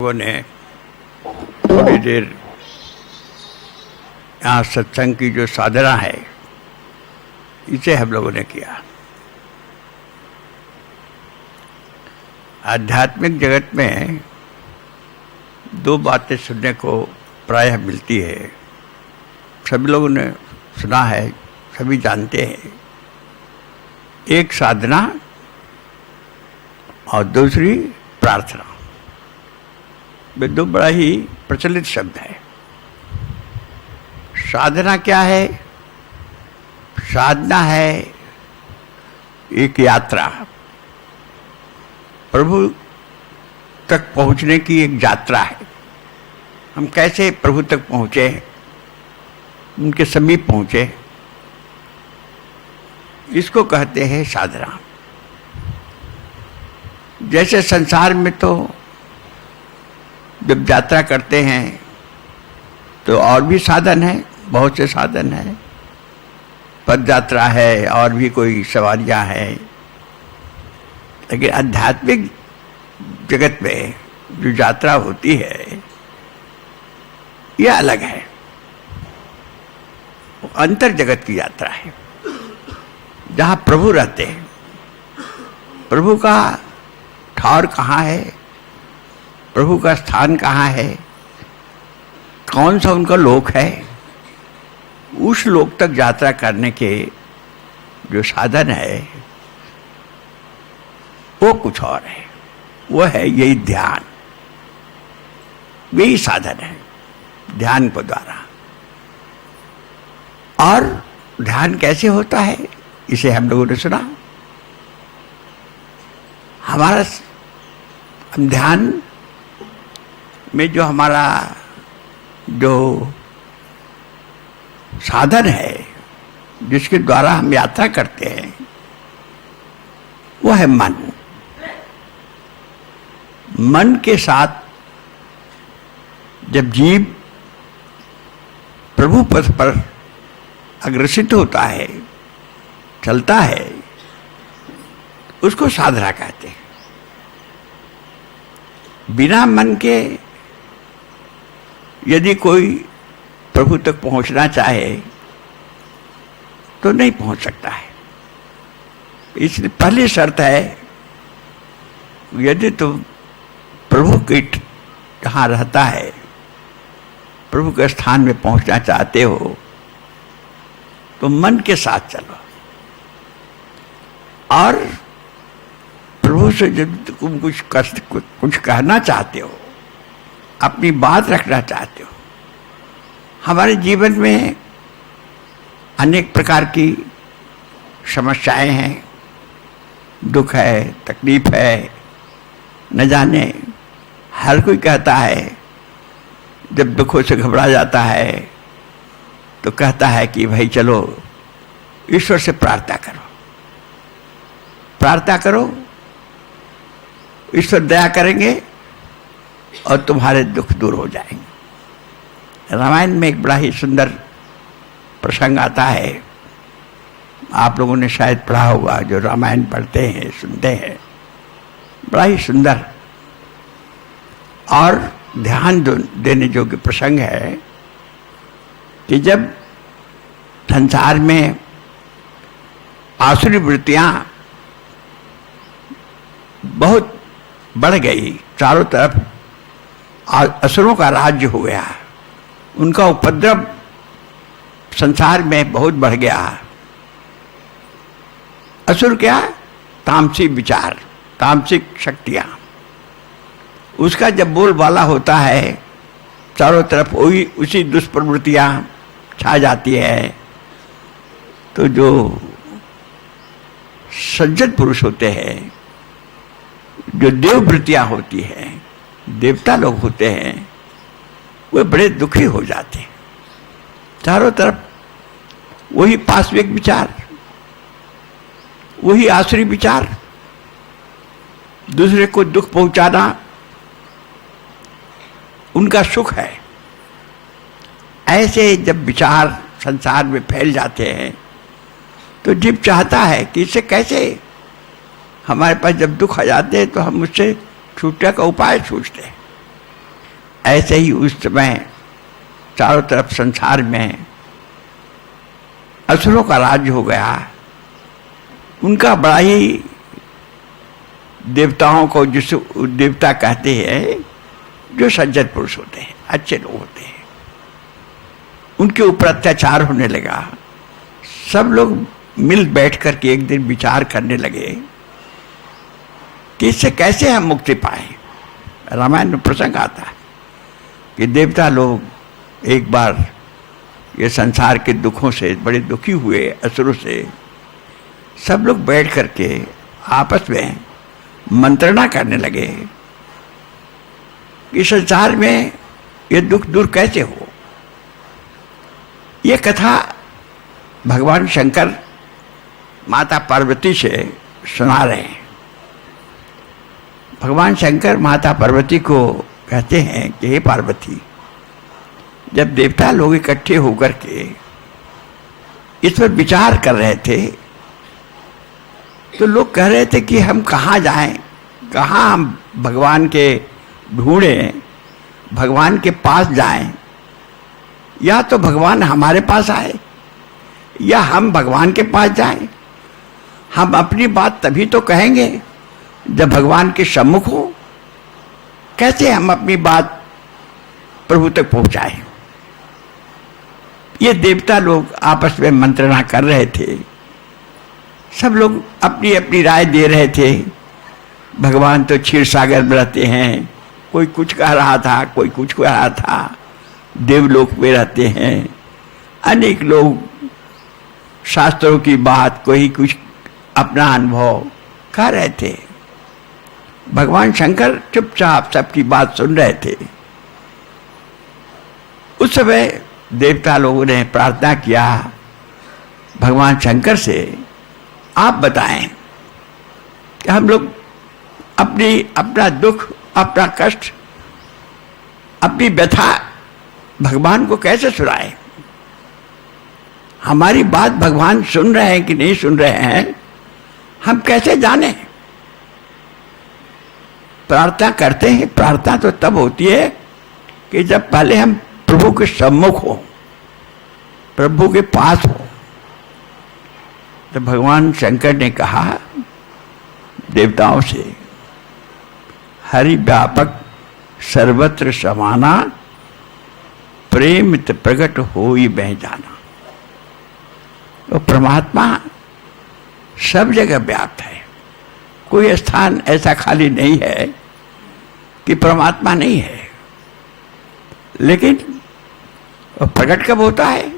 लोगों ने थोड़ी देर यहाँ सत्संग की जो साधना है इसे हम लोगों ने किया। आध्यात्मिक जगत में दो बातें सुनने को प्रायः मिलती है, सभी लोगों ने सुना है, सभी जानते हैं। एक साधना और दूसरी प्रार्थना। वे दो बड़ा ही प्रचलित शब्द है। साधना क्या है? साधना है एक यात्रा, प्रभु तक पहुंचने की एक यात्रा है। हम कैसे प्रभु तक पहुंचे, उनके समीप पहुंचे, इसको कहते हैं साधना। जैसे संसार में तो जब यात्रा करते हैं तो और भी साधन है, बहुत से साधन है, पद यात्रा है और भी कोई सवारियां हैं। लेकिन आध्यात्मिक जगत में जो यात्रा होती है यह अलग है, वो अंतर जगत की यात्रा है, जहाँ प्रभु रहते हैं। प्रभु का ठौर कहाँ है, प्रभु का स्थान कहाँ है, कौन सा उनका लोक है, उस लोक तक यात्रा करने के जो साधन है वो कुछ और है। वो है यही ध्यान, यही साधन है ध्यान के द्वारा। और ध्यान कैसे होता है इसे हम लोगों ने सुना। हमारा ध्यान में जो हमारा जो साधन है, जिसके द्वारा हम यात्रा करते हैं, वो है मन। मन के साथ जब जीव प्रभु पथ पर अग्रसित होता है, चलता है, उसको साधना कहते हैं। बिना मन के यदि कोई प्रभु तक पहुंचना चाहे तो नहीं पहुंच सकता है। इसलिए पहली शर्त है, यदि तुम प्रभु के जहाँ रहता है, प्रभु के स्थान में पहुंचना चाहते हो, तो मन के साथ चलो। और प्रभु से जब तुम कुछ कहना चाहते हो, अपनी बात रखना चाहते हो। हमारे जीवन में अनेक प्रकार की समस्याएं हैं, दुख है, तकलीफ है, न जाने हर कोई कहता है, जब दुखों से घबरा जाता है तो कहता है कि भाई चलो ईश्वर से प्रार्थना करो, प्रार्थना करो, ईश्वर दया करेंगे और तुम्हारे दुख दूर हो जाएंगे। रामायण में एक बड़ा ही सुंदर प्रसंग आता है, आप लोगों ने शायद पढ़ा होगा, जो रामायण पढ़ते हैं, सुनते हैं। बड़ा ही सुंदर और ध्यान देने योग्य प्रसंग है कि जब संसार में आसुरी वृत्तियां बहुत बढ़ गई, चारों तरफ असुरों का राज्य हो गया, उनका उपद्रव संसार में बहुत बढ़ गया। असुर क्या? तामसिक विचार, तामसिक शक्तियां। उसका जब बोलबाला होता है, चारों तरफ वही उसी दुष्प्रवृत्तियां छा जाती है। तो जो सज्जन पुरुष होते हैं, जो देववृत्तियां होती हैं, देवता लोग होते हैं, वे बड़े दुखी हो जाते हैं। चारों तरफ वही पाशविक विचार, वही आसुरी विचार, दूसरे को दुख पहुंचाना उनका सुख है। ऐसे जब विचार संसार में फैल जाते हैं तो जीव चाहता है कि इससे कैसे, हमारे पास जब दुख आ जाते हैं तो हम उससे छूटने का उपाय सोचते हैं। ऐसे ही उस समय चारों तरफ संसार में असुरों का राज्य हो गया। उनका बड़ा ही देवताओं को जिस देवता कहते हैं, जो सज्जन पुरुष होते हैं, अच्छे लोग होते हैं, उनके ऊपर अत्याचार होने लगा। सब लोग मिल बैठ करके एक दिन विचार करने लगे कि इससे कैसे हम मुक्ति पाएं। रामायण में प्रसंग आता है कि देवता लोग एक बार ये संसार के दुखों से बड़े दुखी हुए, असुरों से। सब लोग बैठ करके आपस में मंत्रणा करने लगे कि संसार में ये दुख दूर कैसे हो। ये कथा भगवान शंकर माता पार्वती से सुना रहे हैं। भगवान शंकर माता पार्वती को कहते हैं कि हे पार्वती, जब देवता लोग इकट्ठे होकर के इस पर विचार कर रहे थे तो लोग कह रहे थे कि हम कहाँ जाएं, कहाँ हम भगवान के ढूंढें, भगवान के पास जाएं, या तो भगवान हमारे पास आए या हम भगवान के पास जाएं। हम अपनी बात तभी तो कहेंगे जब भगवान के सम्मुख हो। कैसे हम अपनी बात प्रभु तक पहुंचाएं। ये देवता लोग आपस में मंत्रणा कर रहे थे। सब लोग अपनी अपनी राय दे रहे थे। भगवान तो क्षीर सागर में रहते हैं, कोई कुछ कह रहा था, कोई कुछ कह रहा था। देवलोक में रहते हैं, अनेक लोग शास्त्रों की बात, कोई कुछ अपना अनुभव कह रहे थे। भगवान शंकर चुपचाप सबकी बात सुन रहे थे। उस समय देवता लोगों ने प्रार्थना किया भगवान शंकर से, आप बताएं कि हम लोग अपना दुख, अपना कष्ट, अपनी व्यथा भगवान को कैसे सुनाएं। हमारी बात भगवान सुन रहे हैं कि नहीं सुन रहे हैं, हम कैसे जाने। प्रार्थना करते हैं। प्रार्थना तो तब होती है कि जब पहले हम प्रभु के सम्मुख हो, प्रभु के पास हो। तो भगवान शंकर ने कहा देवताओं से, हरि व्यापक सर्वत्र समाना, प्रेम प्रकट होई बह जाना। तो परमात्मा सब जगह व्याप्त है। कोई स्थान ऐसा खाली नहीं है कि परमात्मा नहीं है। लेकिन वो प्रकट कब होता है,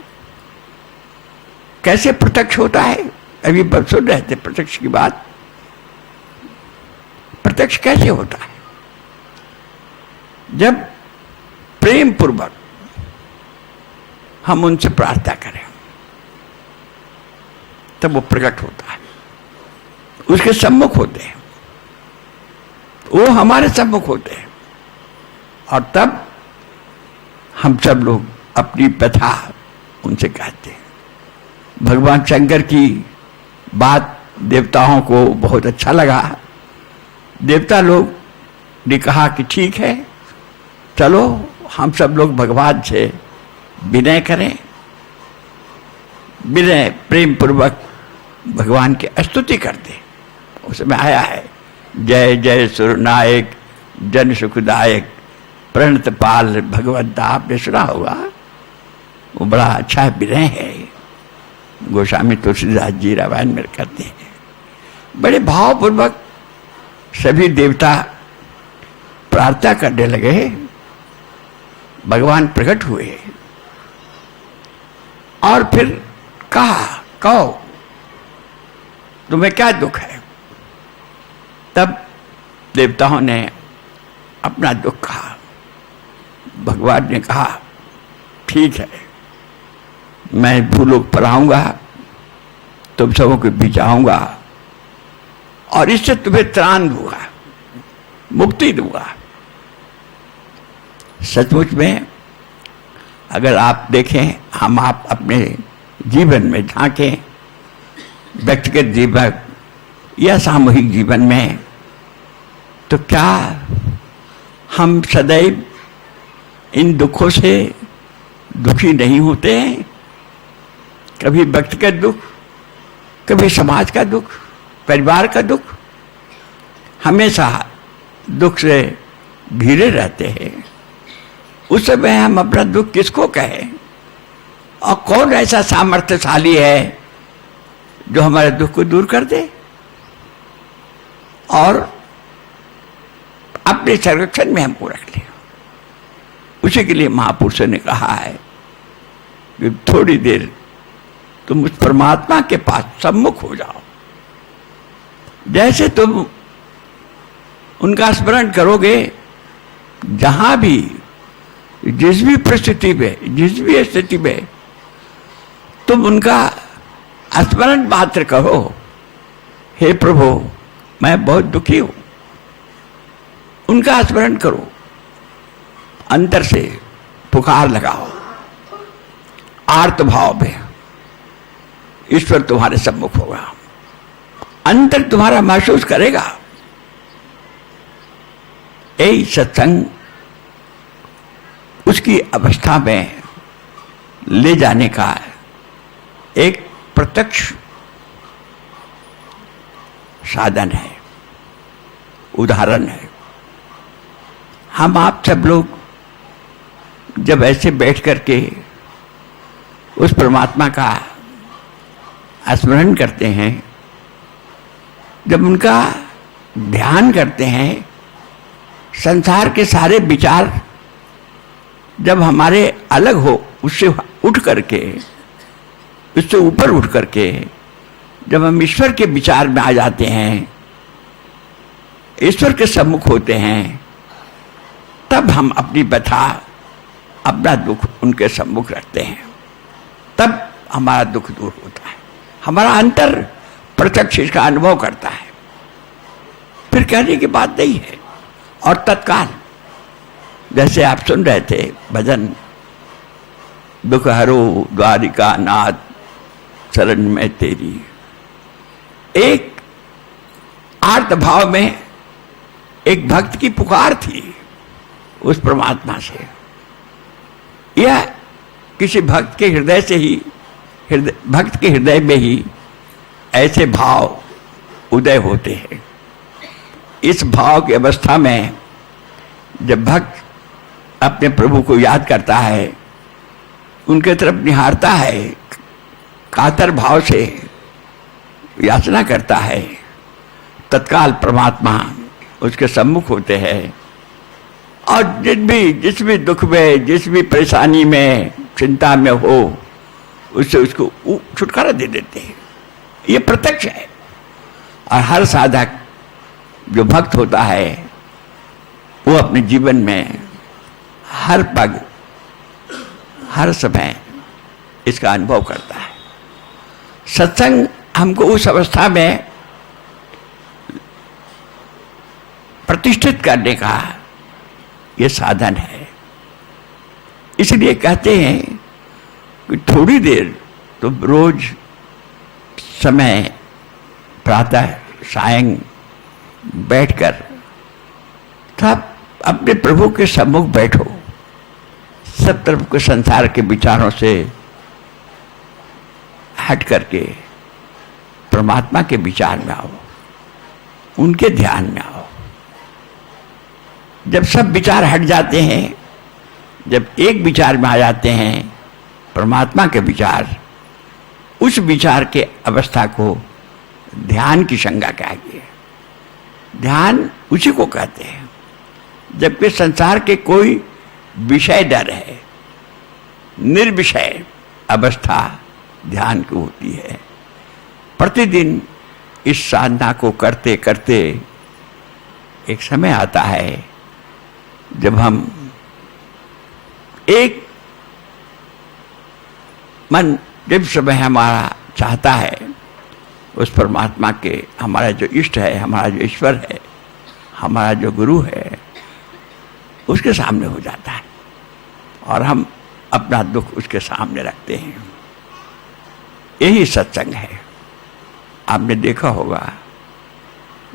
कैसे प्रत्यक्ष होता है? अभी सुन रहे थे प्रत्यक्ष की बात। प्रत्यक्ष कैसे होता है? जब प्रेम पूर्वक हम उनसे प्रार्थना करें तब वो प्रकट होता है। उसके सम्मुख होते हैं, वो हमारे सम्मुख होते हैं। और तब हम सब लोग अपनी व्यथा उनसे कहते हैं। भगवान शंकर की बात देवताओं को बहुत अच्छा लगा। देवता लोग ने कहा कि ठीक है, चलो हम सब लोग भगवान से विनय करें। विनय प्रेम पूर्वक भगवान की स्तुति करते। उसमें आया है, जय जय सुरनायक जन सुखदायक प्रणत पाल भगवंता। आपने सुना होगा, वो बड़ा अच्छा विनय है। गोस्वामी तुलसीदास जी रामायण में करते हैं। बड़े भावपूर्वक सभी देवता प्रार्थना करने लगे। भगवान प्रकट हुए और फिर कहा, कहो तुम्हें क्या दुख है। तब देवताओं ने अपना दुख कहा। भगवान ने कहा, ठीक है, मैं भूलोक पर आऊंगा, तुम सबों के बीच आऊंगा और इससे तुम्हें त्राण दूंगा, मुक्ति दूंगा। सचमुच में अगर आप देखें, आप अपने जीवन में झांकें, व्यक्तिगत जीवन या सामूहिक जीवन में, तो क्या हम सदैव इन दुखों से दुखी नहीं होते हैं। कभी व्यक्तिगत दुख, कभी समाज का दुख, परिवार का दुख, हमेशा दुख से घिरे रहते हैं। उस समय हम अपना दुख किसको कहें? और कौन ऐसा सामर्थ्यशाली है जो हमारे दुख को दूर कर दे और अपने संरक्षण में हमको रख ले? उसी के लिए महापुरुषों ने कहा है कि थोड़ी देर तुम उस परमात्मा के पास सम्मुख हो जाओ। जैसे तुम उनका स्मरण करोगे, जहां भी, जिस भी परिस्थिति में, जिस भी स्थिति में तुम उनका स्मरण मात्र करो, हे प्रभु मैं बहुत दुखी हूं, उनका स्मरण करो, अंतर से पुकार लगाओ, आर्त भाव में ईश्वर तुम्हारे सम्मुख होगा, अंतर तुम्हारा महसूस करेगा। यही सत्संग उसकी अवस्था में ले जाने का एक प्रत्यक्ष साधन है, उदाहरण है। हम आप सब लोग जब ऐसे बैठ करके उस परमात्मा का स्मरण करते हैं, जब उनका ध्यान करते हैं, संसार के सारे विचार जब हमारे अलग हो, उससे उठ करके, उससे ऊपर उठ करके जब हम ईश्वर के विचार में आ जाते हैं, ईश्वर के सम्मुख होते हैं, तब हम अपनी व्यथा, अपना दुख उनके सम्मुख रखते हैं। तब हमारा दुख दूर होता है, हमारा अंतर प्रत्यक्ष इसका अनुभव करता है। फिर कहने की बात नहीं है। और तत्काल, जैसे आप सुन रहे थे भजन, दुख हरो द्वारिका नाथ शरण में तेरी, एक आर्त भाव में एक भक्त की पुकार थी उस परमात्मा से। यह किसी भक्त के हृदय से ही, भक्त के हृदय में ही ऐसे भाव उदय होते हैं। इस भाव की अवस्था में जब भक्त अपने प्रभु को याद करता है, उनके तरफ निहारता है, कातर भाव से याचना करता है, तत्काल परमात्मा उसके सम्मुख होते हैं और जिस भी दुख में, जिस भी परेशानी में, चिंता में हो, उससे उसको छुटकारा दे देते हैं। ये प्रत्यक्ष है। और हर साधक जो भक्त होता है, वो अपने जीवन में हर पग, हर समय इसका अनुभव करता है। सत्संग हमको उस अवस्था में प्रतिष्ठित करने का ये साधन है। इसलिए कहते हैं कि थोड़ी देर तो रोज समय, प्रातः सायं बैठकर तब अपने प्रभु के सम्मुख बैठो। सब तरफ के संसार के विचारों से हट करके परमात्मा के विचार में आओ, उनके ध्यान में आओ। जब सब विचार हट जाते हैं, जब एक विचार में आ जाते हैं, परमात्मा के विचार, उस विचार के अवस्था को ध्यान की संज्ञा कहिए। ध्यान उसी को कहते हैं। जबकि संसार के कोई विषय न रहे, निर्विषय अवस्था ध्यान की होती है। प्रतिदिन इस साधना को करते करते एक समय आता है जब हम एक मन, जब समय हमारा चाहता है उस परमात्मा के, हमारा जो इष्ट है, हमारा जो ईश्वर है, हमारा जो गुरु है, उसके सामने हो जाता है और हम अपना दुख उसके सामने रखते हैं। यही सत्संग है। आपने देखा होगा,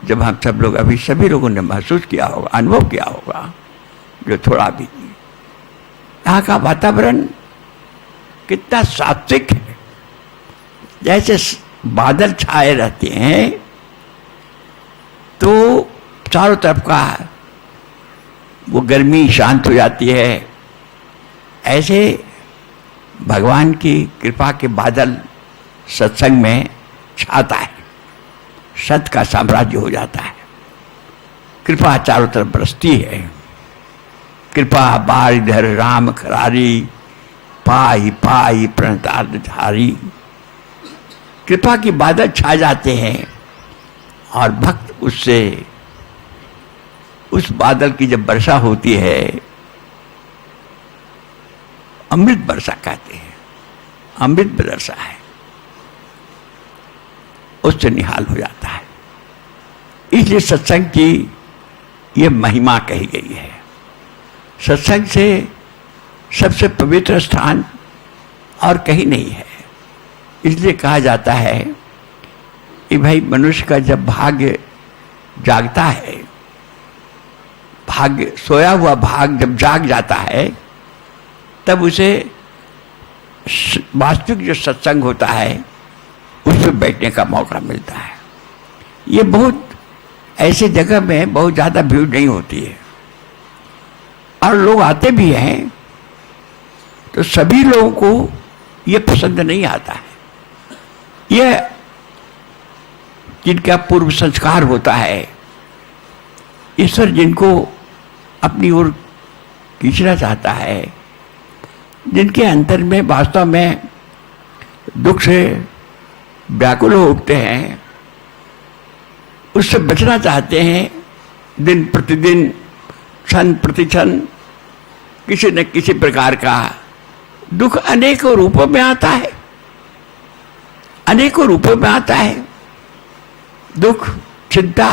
जब हम सब लोग, अभी सभी लोगों ने महसूस किया होगा, अनुभव किया होगा, जो थोड़ा भी यहाँ का वातावरण कितना सात्विक है। जैसे बादल छाए रहते हैं तो चारों तरफ का वो गर्मी शांत हो जाती है, ऐसे भगवान की कृपा के बादल सत्संग में छाता है, सत का साम्राज्य हो जाता है। कृपा चारों तरफ बरसती है। कृपा बारिधर राम खरारी, पाई पाई प्रणताधारी। कृपा की बादल छा जाते हैं और भक्त उससे, उस बादल की जब वर्षा होती है, अमृत वर्षा कहते हैं, अमृत वर्षा है, उससे निहाल हो जाता है। इसलिए सत्संग की ये महिमा कही गई है। सत्संग से सबसे पवित्र स्थान और कहीं नहीं है। इसलिए कहा जाता है कि भाई मनुष्य का जब भाग्य जागता है, भाग्य सोया हुआ भाग जब जाग जाता है, तब उसे वास्तविक जो सत्संग होता है उसमें बैठने का मौका मिलता है। ये बहुत ऐसे जगह में बहुत ज़्यादा भीड़ नहीं होती है और लोग आते भी हैं तो सभी लोगों को ये पसंद नहीं आता है। ये जिनका पूर्व संस्कार होता है, ईश्वर जिनको अपनी ओर खींचना चाहता है, जिनके अंतर में वास्तव में दुख से व्याकुल हो उठते हैं, उससे बचना चाहते हैं, दिन प्रतिदिन क्षण प्रतिक्षण किसी न किसी प्रकार का दुख अनेकों रूपों में आता है, अनेकों रूपों में आता है। दुख चिंता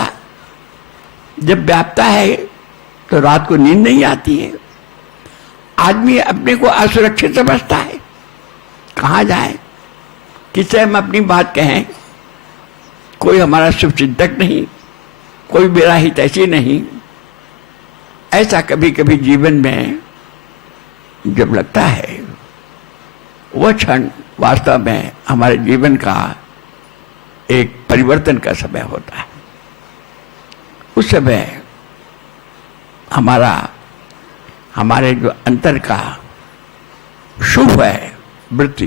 जब व्यापता है तो रात को नींद नहीं आती है। आदमी अपने को असुरक्षित समझता है, कहाँ जाए, किससे हम अपनी बात कहें, कोई हमारा शुभचिंतक नहीं, कोई मेरा हितैषी नहीं। ऐसा कभी कभी जीवन में जब लगता है, वह क्षण वास्तव में हमारे जीवन का एक परिवर्तन का समय होता है। उस समय हमारे जो अंतर का शुभ है वृत्ति,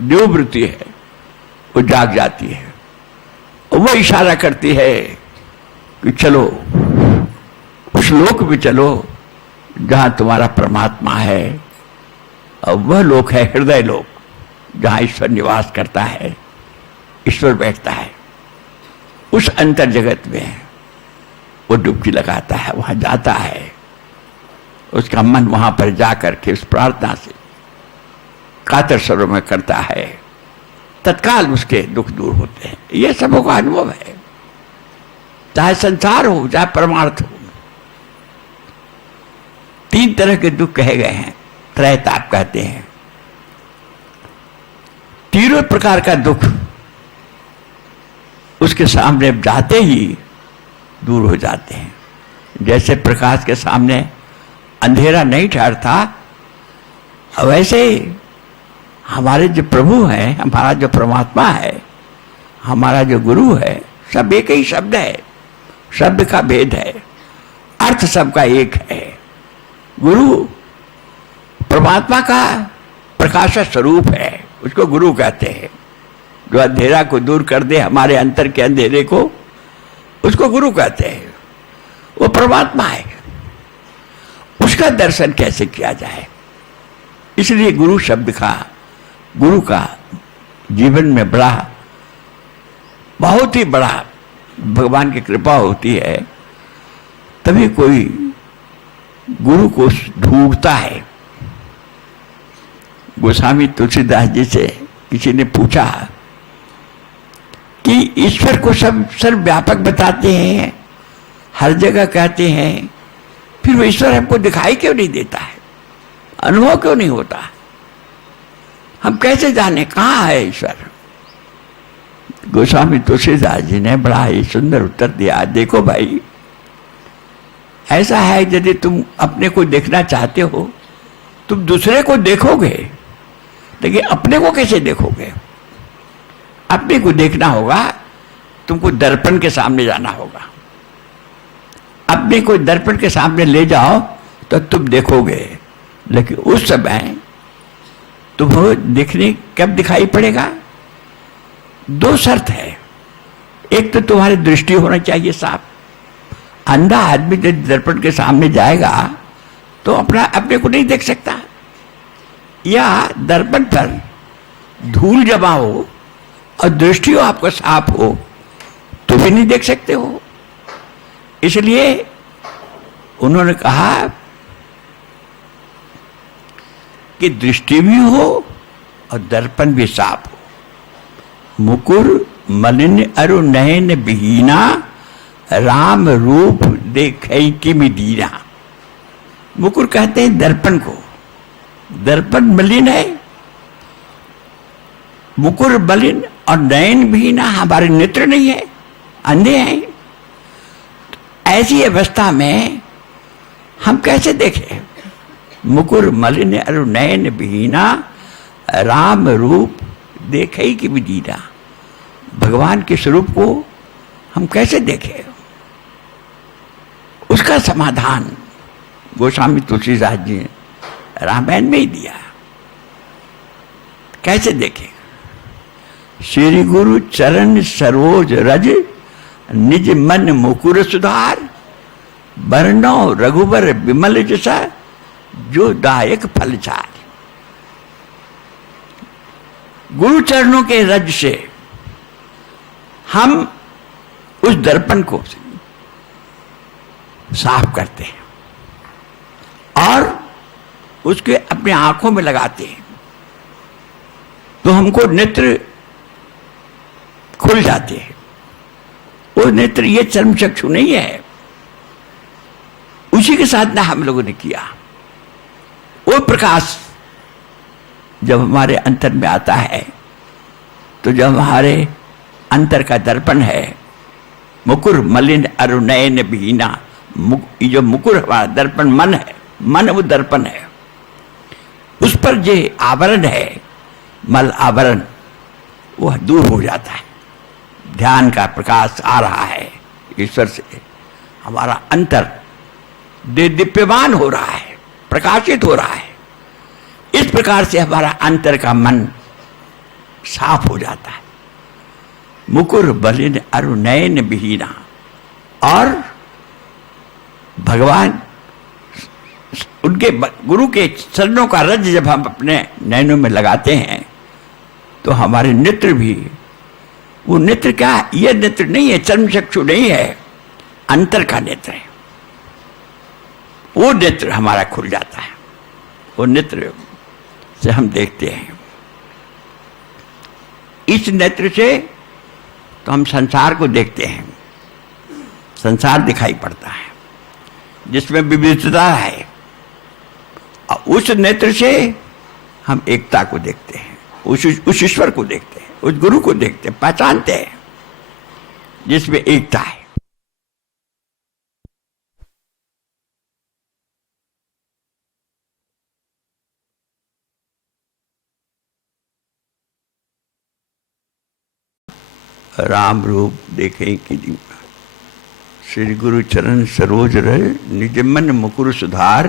देव वृत्ति है, वो जाग जाती है और वो इशारा करती है कि चलो उस लोक में चलो जहाँ तुम्हारा परमात्मा है। और वह लोक है हृदय लोक, जहाँ ईश्वर निवास करता है, ईश्वर बैठता है। उस अंतर जगत में वो डुबकी लगाता है, वहाँ जाता है, उसका मन वहाँ पर जाकर के उस प्रार्थना से कातर स्वरों में करता है, तत्काल उसके दुख दूर होते हैं। ये सबों का अनुभव है, चाहे संसार हो चाहे परमार्थ हो। 3 तरह के दुख कहे गए हैं, त्रैताप कहते हैं। तीनों प्रकार का दुख उसके सामने जाते ही दूर हो जाते हैं। जैसे प्रकाश के सामने अंधेरा नहीं ठहरता, वैसे हमारे जो प्रभु हैं, हमारा जो परमात्मा है, हमारा जो गुरु है, सब एक ही शब्द है, शब्द का भेद है, अर्थ सबका एक है। गुरु परमात्मा का प्रकाश स्वरूप है, उसको गुरु कहते हैं। जो अंधेरा को दूर कर दे, हमारे अंतर के अंधेरे को, उसको गुरु कहते हैं। वो परमात्मा है, उसका दर्शन कैसे किया जाए। इसलिए गुरु शब्द का, गुरु का जीवन में बड़ा, बहुत ही बड़ा भगवान की कृपा होती है, तभी कोई गुरु को ढूंढता है। गोस्वामी तुलसीदास जी से किसी ने पूछा कि ईश्वर को सब सर्वव्यापक बताते हैं, हर जगह कहते हैं, फिर वो ईश्वर हमको दिखाई क्यों नहीं देता है, अनुभव क्यों नहीं होता, हम कैसे जाने कहाँ है ईश्वर। गोस्वामी तुलसीदास जी ने बड़ा ही सुंदर उत्तर दिया। देखो भाई, ऐसा है यदि तुम अपने को देखना चाहते हो तुम दूसरे को देखोगे, लेकिन अपने को कैसे देखोगे? अपने को देखना होगा, तुमको दर्पण के सामने जाना होगा। अपने को दर्पण के सामने ले जाओ तो तुम देखोगे, लेकिन उस समय तुम्हें देखने कब दिखाई पड़ेगा? दो शर्त है। एक तो तुम्हारी दृष्टि होना चाहिए साफ। अंधा आदमी जब दर्पण के सामने जाएगा तो अपने को नहीं देख सकता, या दर्पण पर धूल जमा हो और दृष्टि हो आपको साफ हो तो भी नहीं देख सकते हो। इसलिए उन्होंने कहा कि दृष्टि भी हो और दर्पण भी साफ हो। मुकुर मलिन अरु नयन विहीना, राम रूप देखै किमि दीना। मुकुर कहते हैं दर्पण को। दर्पण मलिन है, मुकुर मलिन, और नयन विहीना, हमारे नेत्र नहीं है, अंधे हैं। ऐसी अवस्था में हम कैसे देखें? मुकुर मलिन अरु नयन विहीना, राम रूप देखै किमि दीना। भगवान के स्वरूप को हम कैसे देखें? उसका समाधान गोस्वामी तुलसीदास जी ने रामायण में ही दिया। कैसे देखें? श्री गुरु चरण सरोज रज, निज मन मुकुर सुधार। वर्णो रघुबर विमल जसा, जो दायक फलचार। गुरु चरणों के रज से हम उस दर्पण को साफ करते हैं और उसके अपने आंखों में लगाते हैं, तो हमको नेत्र खुल जाते हैं। वो नेत्र, ये चर्म चक्षु नहीं है, उसी के साथ ना हम लोगों ने किया। वो प्रकाश जब हमारे अंतर में आता है, तो जब हमारे अंतर का दर्पण है, मुकुर मलिन अरु नयन विहीना, जो मुकुर हमारा दर्पण मन है, मन वो दर्पण है, उस पर जो आवरण है, मल आवरण, वह दूर हो जाता है। ध्यान का प्रकाश आ रहा है ईश्वर से, हमारा अंतर दीप्यमान हो रहा है, प्रकाशित हो रहा है। इस प्रकार से हमारा अंतर का मन साफ हो जाता है। मुकुर बलिन अरु नयन विहीना, और भगवान उनके गुरु के चरणों का रज जब हम अपने नयनों में लगाते हैं, तो हमारे नेत्र भी, वो नेत्र क्या है? ये नेत्र नहीं है, चर्म चक्षु नहीं है, अंतर का नेत्र है। वो नेत्र हमारा खुल जाता है। वो नेत्र से हम देखते हैं। इस नेत्र से तो हम संसार को देखते हैं, संसार दिखाई पड़ता है जिसमें विविधता है। और उस नेत्र से हम एकता को देखते हैं, उस ईश्वर को देखते हैं, उस गुरु को देखते हैं, पहचानते हैं जिसमें एकता है। राम रूप देखें कि श्री गुरु चरण सरोज रहे, निज मन मुकुर सुधार।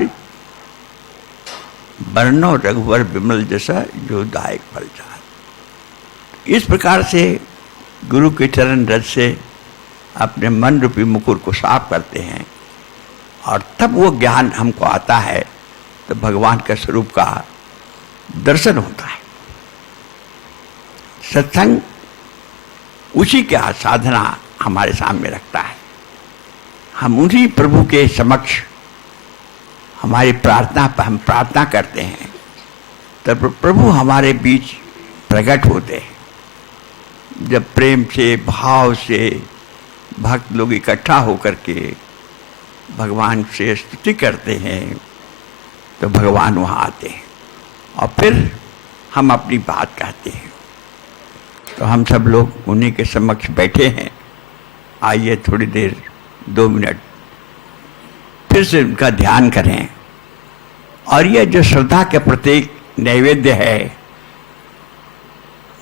वर्णो रघुवर विमल जैसा, जो दायक फलचार। इस प्रकार से गुरु के चरण रज से अपने मन रूपी मुकुर को साफ करते हैं, और तब वो ज्ञान हमको आता है, तो भगवान के स्वरूप का दर्शन होता है। सत्संग उसी का साधना हमारे सामने रखता है। हम उन्हीं प्रभु के समक्ष हमारी प्रार्थना पर हम प्रार्थना करते हैं, तब प्रभु हमारे बीच प्रकट होते हैं। जब प्रेम से, भाव से भक्त लोग इकट्ठा होकर के भगवान से स्तुति करते हैं, तो भगवान वहाँ आते हैं और फिर हम अपनी बात कहते हैं। तो हम सब लोग उन्हीं के समक्ष बैठे हैं। आइए थोड़ी देर 2 मिनट फिर से उनका ध्यान करें और यह जो श्रद्धा के प्रतीक नैवेद्य है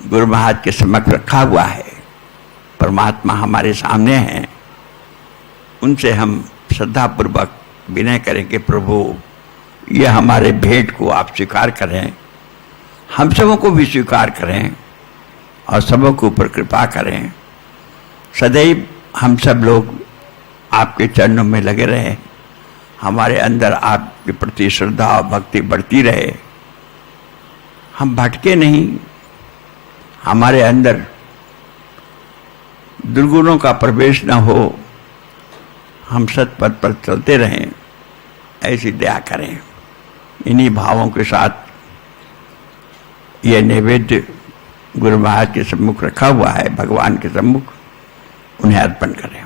गुरु महाराज के समक्ष रखा हुआ है, परमात्मा हमारे सामने हैं, उनसे हम श्रद्धापूर्वक विनय करें कि प्रभु यह हमारे भेंट को आप स्वीकार करें, हम सबों को भी स्वीकार करें और सबों के ऊपर कृपा करें। सदैव हम सब लोग आपके चरणों में लगे रहें, हमारे अंदर आपके प्रति श्रद्धा और भक्ति बढ़ती रहे, हम भटके नहीं, हमारे अंदर दुर्गुणों का प्रवेश न हो, हम सत्पथ पर चलते रहें, ऐसी दया करें। इन्हीं भावों के साथ यह नैवेद्य गुरु महाराज के सम्मुख रखा हुआ है, भगवान के सम्मुख, उन्हें अर्पण करें।